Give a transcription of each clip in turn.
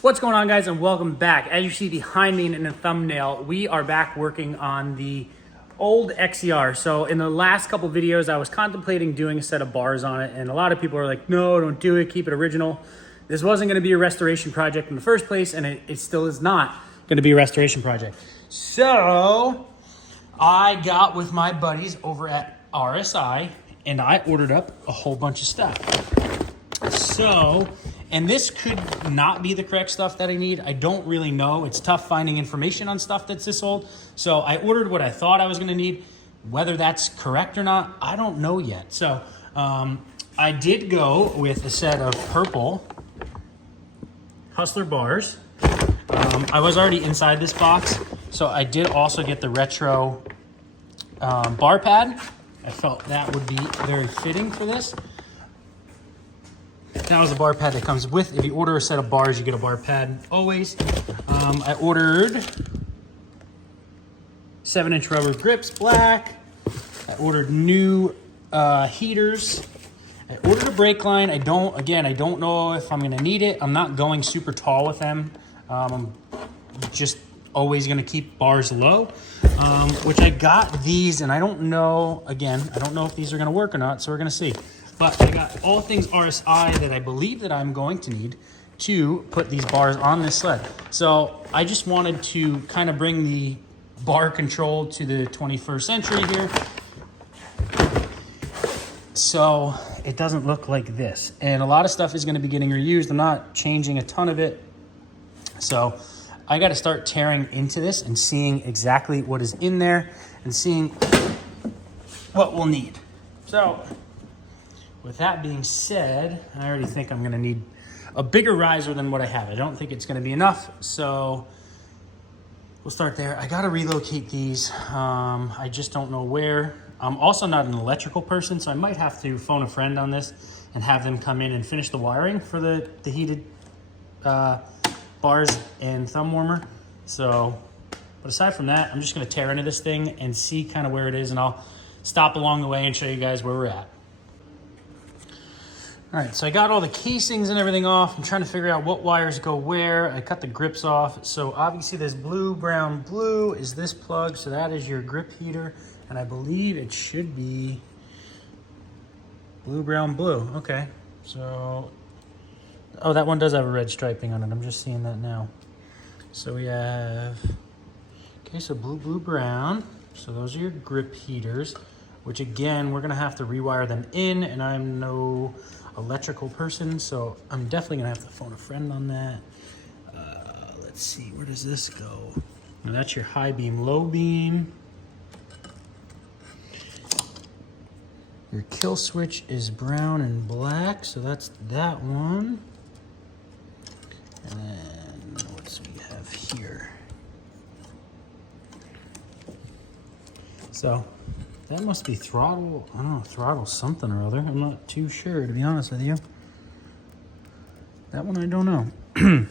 What's going on, guys, and welcome back. As you see behind me in the thumbnail, we are back working on the old XCR. So in the last couple videos, I was contemplating doing a set of bars on it, and a lot of people are like, no, don't do it, keep it original. This wasn't gonna be a restoration project in the first place, and it still is not gonna be a restoration project. So I got with my buddies over at RSI, and I ordered up a whole bunch of stuff. So, and this could not be the correct stuff that I need. I don't really know. It's tough finding information on stuff that's this old. So I ordered what I thought I was gonna need. Whether that's correct or not, I don't know yet. So I did go with a set of purple Hustler bars. I was already inside this box, so I did also get the retro bar pad. I felt that would be very fitting for this. That was the bar pad that comes with. If you order a set of bars, you get a bar pad always. I ordered 7-inch rubber grips, black. I ordered new heaters. I ordered a brake line. I don't know if I'm gonna need it. I'm not going super tall with them. I'm just always gonna keep bars low, which I got these, and I don't know, again, I don't know if these are gonna work or not, so we're gonna see. But I got all things RSI that I believe that I'm going to need to put these bars on this sled. So I just wanted to kind of bring the bar control to the 21st century here. So it doesn't look like this. And a lot of stuff is gonna be getting reused. I'm not changing a ton of it. So I gotta start tearing into this and seeing exactly what is in there and seeing what we'll need. So, with that being said, I already think I'm gonna need a bigger riser than what I have. I don't think it's gonna be enough, so we'll start there. I gotta relocate these. I just don't know where. I'm also not an electrical person, so I might have to phone a friend on this and have them come in and finish the wiring for the heated bars and thumb warmer. So, but aside from that, I'm just gonna tear into this thing and see kind of where it is, and I'll stop along the way and show you guys where we're at. All right, so I got all the casings and everything off. I'm trying to figure out what wires go where. I cut the grips off. So obviously this blue, brown, blue is this plug. So that is your grip heater. And I believe it should be blue, brown, blue. Okay, so, oh, that one does have a red striping on it. I'm just seeing that now. So we have, okay, so blue, blue, brown. So those are your grip heaters, which again, we're gonna have to rewire them in, and I'm no electrical person, so I'm definitely gonna have to phone a friend on that. Let's see, where does this go? Now that's your high beam, low beam. Your kill switch is brown and black, so that's that one. And then what do we have here? So that must be throttle, I don't know, throttle something or other. I'm not too sure, to be honest with you. That one I don't know.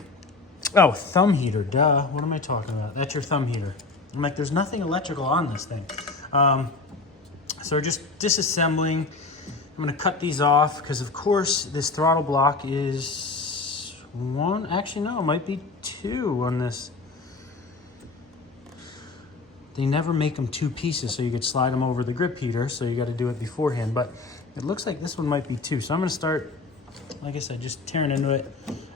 Oh, thumb heater, duh. What am I talking about? That's your thumb heater. I'm like, there's nothing electrical on this thing. So we're just disassembling. I'm gonna cut these off because of course this throttle block is one, actually no, it might be two on this. They never make them two pieces, so you could slide them over the grip heater, so you got to do it beforehand. But it looks like this one might be two. So I'm going to start, like I said, just tearing into it.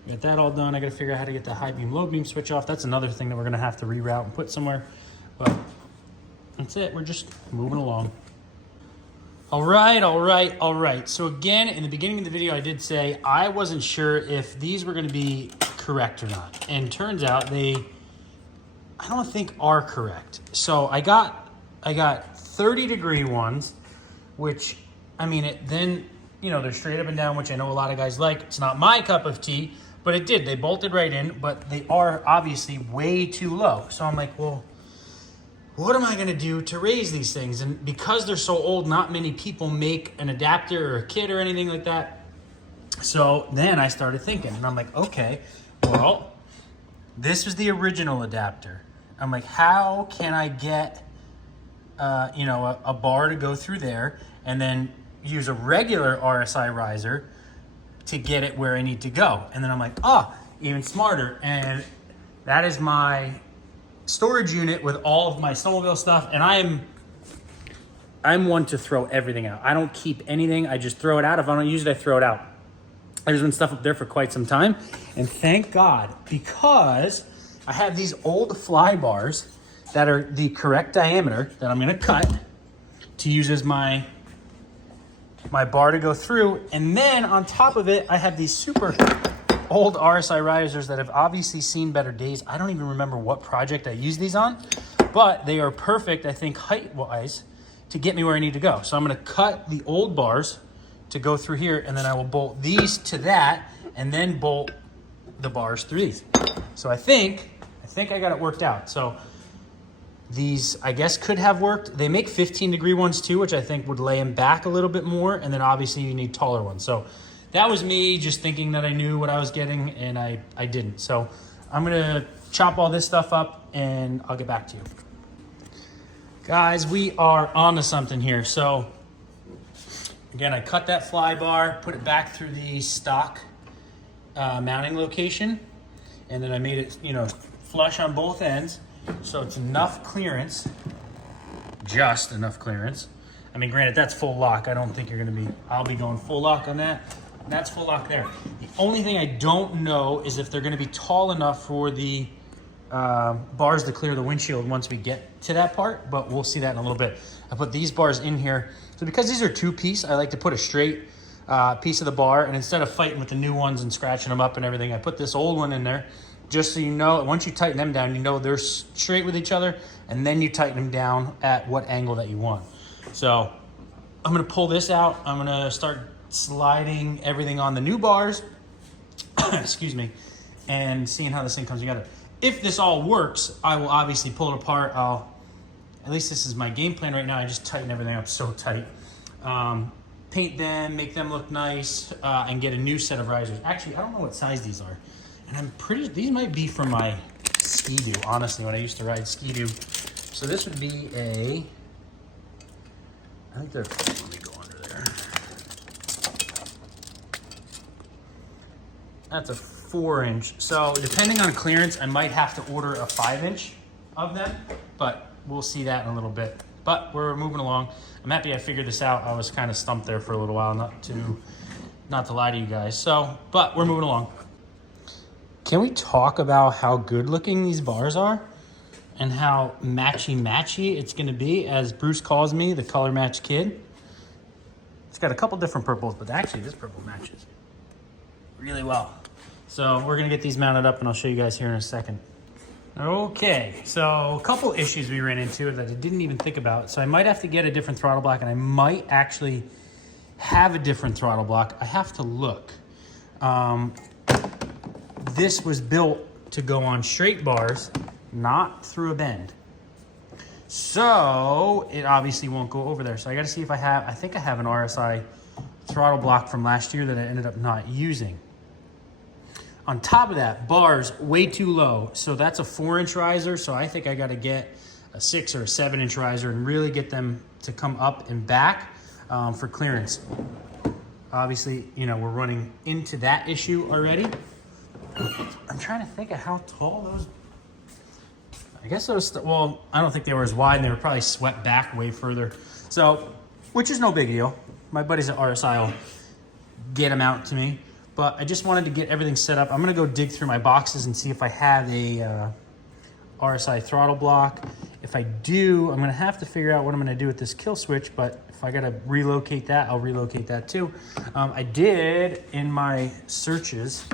Got that all done. I got to figure out how to get the high beam, low beam switch off. That's another thing that we're going to have to reroute and put somewhere. But that's it. We're just moving along. All right. So again, in the beginning of the video, I did say I wasn't sure if these were going to be correct or not. And turns out I don't think are correct. So I got 30-degree ones, which, I mean, then, you know, they're straight up and down, which I know a lot of guys like. It's not my cup of tea, but it did. They bolted right in, but they are obviously way too low. So I'm like, well, what am I gonna do to raise these things? And because they're so old, not many people make an adapter or a kit or anything like that. So then I started thinking, and I'm like, okay, well, this was the original adapter. I'm like, how can I get you know, a bar to go through there, and then use a regular RSI riser to get it where I need to go. And then I'm like, oh, even smarter. And that is my storage unit with all of my snowmobile stuff. And I'm one to throw everything out. I don't keep anything. I just throw it out. If I don't use it, I throw it out. There's been stuff up there for quite some time. And thank God, because I have these old fly bars that are the correct diameter that I'm gonna cut to use as my bar to go through. And then on top of it, I have these super old RSI risers that have obviously seen better days. I don't even remember what project I used these on, but they are perfect, I think, height-wise to get me where I need to go. So I'm gonna cut the old bars to go through here, and then I will bolt these to that, and then bolt the bars through these. So I think I got it worked out. So these, I guess, could have worked. They make 15-degree ones too, which I think would lay them back a little bit more, and then obviously you need taller ones. So that was me just thinking that I knew what I was getting, and I didn't. So I'm gonna chop all this stuff up, and I'll get back to you. Guys, we are onto something here. So again, I cut that fly bar, put it back through the stock mounting location, and then I made it, you know, flush on both ends. So it's enough clearance, just enough clearance. I mean, granted, that's full lock. I don't think you're gonna be, I'll be going full lock on that. That's full lock there. The only thing I don't know is if they're gonna be tall enough for the bars to clear the windshield once we get to that part, but we'll see that in a little bit. I put these bars in here. So because these are two-piece, I like to put a straight piece of the bar, and instead of fighting with the new ones and scratching them up and everything, I put this old one in there. Just so you know, once you tighten them down, you know they're straight with each other, and then you tighten them down at what angle that you want. So I'm gonna pull this out. I'm gonna start sliding everything on the new bars, excuse me, and seeing how this thing comes together. If this all works, I will obviously pull it apart. At least this is my game plan right now. I just tighten everything up so tight. Paint them, make them look nice, and get a new set of risers. Actually, I don't know what size these are. And I'm pretty, these might be from my Ski-Doo, honestly, when I used to ride Ski-Doo. So this would be a, I think they're, let me go under there. That's a 4-inch. So depending on clearance, I might have to order a 5-inch of them, but we'll see that in a little bit. But we're moving along. I'm happy I figured this out. I was kind of stumped there for a little while, not to lie to you guys. So, but we're moving along. Can we talk about how good looking these bars are and how matchy it's gonna be, as Bruce calls me, the color match kid? It's got a couple different purples, but actually this purple matches really well. So we're gonna get these mounted up, and I'll show you guys here in a second. Okay, so a couple issues we ran into that I didn't even think about. So I might have to get a different throttle block, and I might actually have a different throttle block. I have to look. This was built to go on straight bars, not through a bend. So it obviously won't go over there. So I gotta see if I think I have an RSI throttle block from last year that I ended up not using. On top of that, bars way too low. So that's a 4-inch riser. So I think I gotta get a 6 or a 7-inch riser and really get them to come up and back for clearance. Obviously, you know, we're running into that issue already. I'm trying to think of how tall those, I guess those, well, I don't think they were as wide, and they were probably swept back way further. So, which is no big deal. My buddies at RSI will get them out to me, but I just wanted to get everything set up. I'm gonna go dig through my boxes and see if I have a RSI throttle block. If I do, I'm gonna have to figure out what I'm gonna do with this kill switch, but if I gotta relocate that, I'll relocate that too. I did, in my searches,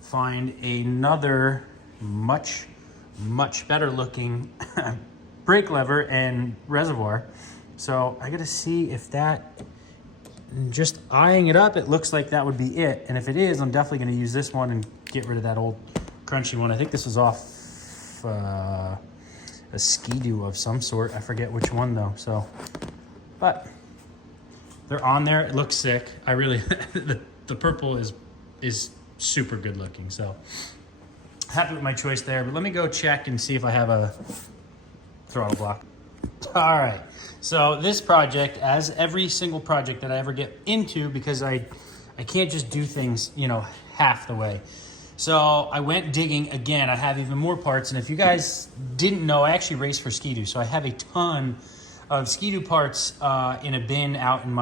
find another much better looking brake lever and reservoir. So I gotta see if that, just eyeing it up, it looks like that would be it. And if it is, I'm definitely gonna use this one and get rid of that old crunchy one. I think this was off a Ski-Doo of some sort. I forget which one though, so. But they're on there, it looks sick. I really, the purple is super good looking, so happy with my choice there. But let me go check and see if I have a throttle block. All right, so this project, as every single project that I ever get into, because I can't just do things, you know, half the way. So I went digging again. I have even more parts, and if you guys didn't know, I actually race for Ski-Doo, so I have a ton of Ski-Doo parts in a bin out in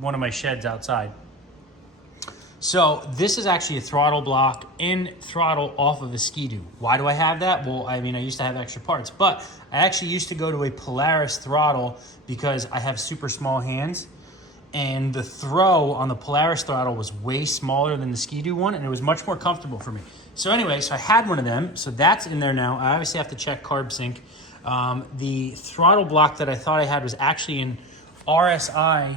one of my sheds outside. So this is actually a throttle block and throttle off of a Ski-Doo. Why do I have that? Well, I mean, I used to have extra parts, but I actually used to go to a Polaris throttle because I have super small hands, and the throw on the Polaris throttle was way smaller than the Ski-Doo one, and it was much more comfortable for me. So anyway, so I had one of them, so that's in there now. I obviously have to check carb sync. The throttle block that I thought I had was actually in RSI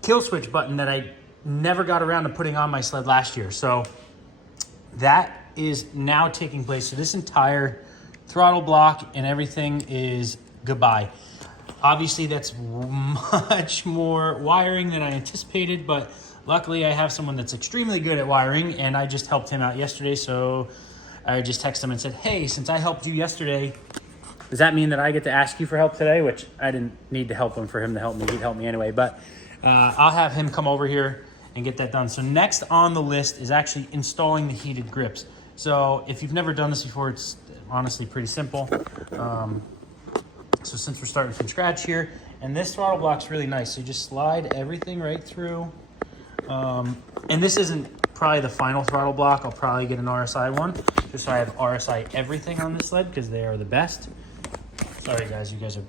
kill switch button that I never got around to putting on my sled last year. So that is now taking place. So this entire throttle block and everything is goodbye. Obviously that's much more wiring than I anticipated, but luckily I have someone that's extremely good at wiring, and I just helped him out yesterday. So I just texted him and said, hey, since I helped you yesterday, does that mean that I get to ask you for help today? Which I didn't need to help him for him to help me. He'd help me anyway, but I'll have him come over here and get that done. So next on the list is actually installing the heated grips. So if you've never done this before, it's honestly pretty simple. So since we're starting from scratch here, and this throttle block's really nice. So you just slide everything right through. And this isn't probably the final throttle block. I'll probably get an RSI one, just so I have RSI everything on this sled, because they are the best. Sorry guys, you guys are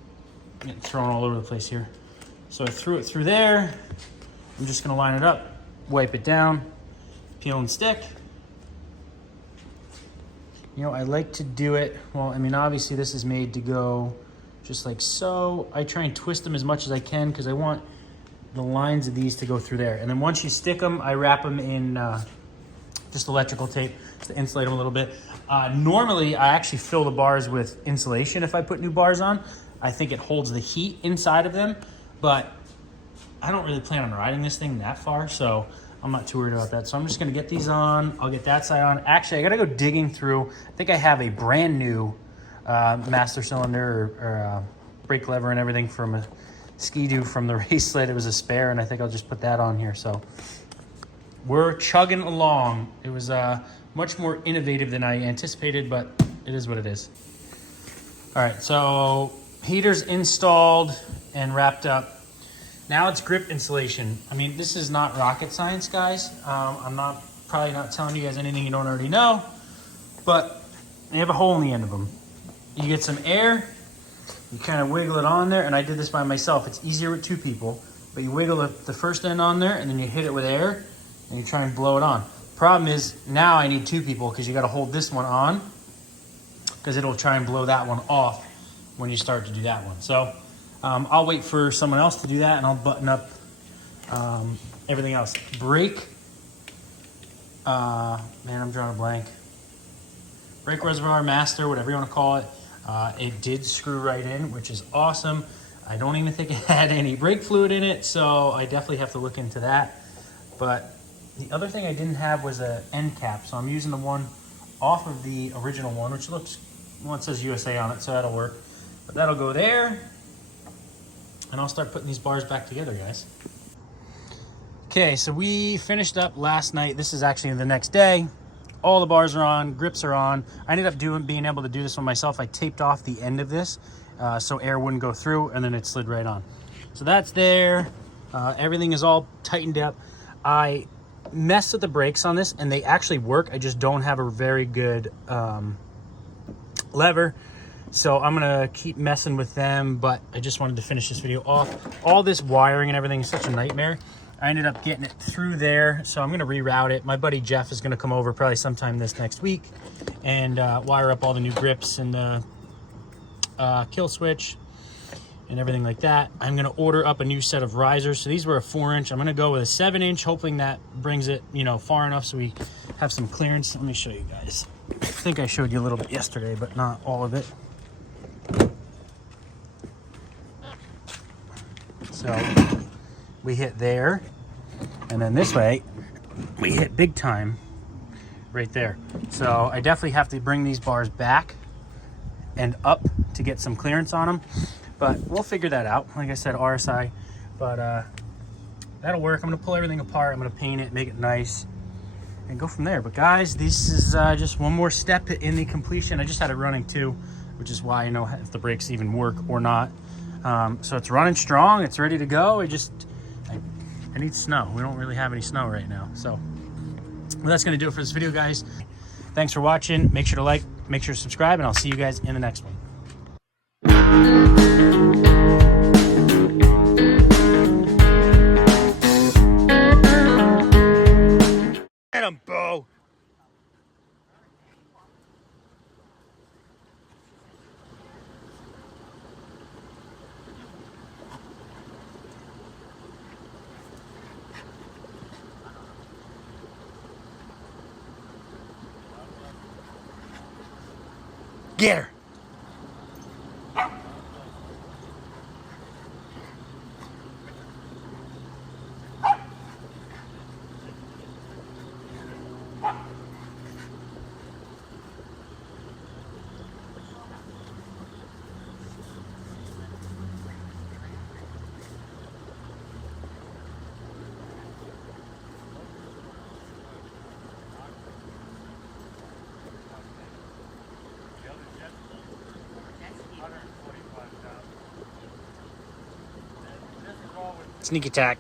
getting thrown all over the place here. So I threw it through there. I'm just gonna line it up, wipe it down, peel and stick. You know, I like to do it, well, I mean, obviously this is made to go just like so. I try and twist them as much as I can because I want the lines of these to go through there. And then once you stick them, I wrap them in just electrical tape to insulate them a little bit. Normally, I actually fill the bars with insulation if I put new bars on. I think it holds the heat inside of them, but I don't really plan on riding this thing that far, so I'm not too worried about that. So I'm just gonna get these on. I'll get that side on. Actually, I gotta go digging through. I think I have a brand new master cylinder or brake lever and everything from a Ski-Doo from the race sled. It was a spare, and I think I'll just put that on here. So we're chugging along. It was much more innovative than I anticipated, but it is what it is. All right, so heater's installed and wrapped up. Now it's grip insulation. I mean, this is not rocket science, guys. I'm probably not telling you guys anything you don't already know, but you have a hole in the end of them. You get some air, you kind of wiggle it on there, and I did this by myself. It's easier with two people, but you wiggle the first end on there, and then you hit it with air, and you try and blow it on. Problem is, now I need two people because you got to hold this one on because it'll try and blow that one off when you start to do that one. So I'll wait for someone else to do that, and I'll button up everything else. Brake, man, I'm drawing a blank. Brake reservoir master, whatever you want to call it. It did screw right in, which is awesome. I don't even think it had any brake fluid in it, so I definitely have to look into that. But the other thing I didn't have was an end cap, so I'm using the one off of the original one, which looks, well, it says USA on it, so that'll work. But that'll go there, and I'll start putting these bars back together, guys. Okay, so we finished up last night. This is actually the next day. All the bars are on, grips are on. I ended up being able to do this one myself. I taped off the end of this so air wouldn't go through, and then it slid right on. So that's there. Everything is all tightened up. I messed with the brakes on this, and they actually work. I just don't have a very good lever. So I'm gonna keep messing with them, but I just wanted to finish this video off. All this wiring and everything is such a nightmare. I ended up getting it through there, so I'm gonna reroute it. My buddy Jeff is gonna come over probably sometime this next week and wire up all the new grips and the kill switch and everything like that. I'm gonna order up a new set of risers. So these were a 4-inch. I'm gonna go with a 7-inch, hoping that brings it, you know, far enough so we have some clearance. Let me show you guys. I think I showed you a little bit yesterday, but not all of it. So we hit there, and then this way we hit big time right there. So I definitely have to bring these bars back and up to get some clearance on them, but we'll figure that out. Like I said, RSI, but that'll work. I'm gonna pull everything apart. I'm gonna paint it, make it nice, and go from there. But guys, this is just one more step in the completion. I just had it running too, which is why I know if the brakes even work or not. So it's running strong, it's ready to go. I need snow. We don't really have any snow right now. So well, that's gonna do it for this video, guys. Thanks for watching. Make sure to like, make sure to subscribe, and I'll see you guys in the next one. Get him, Bo. Get her. Sneak attack.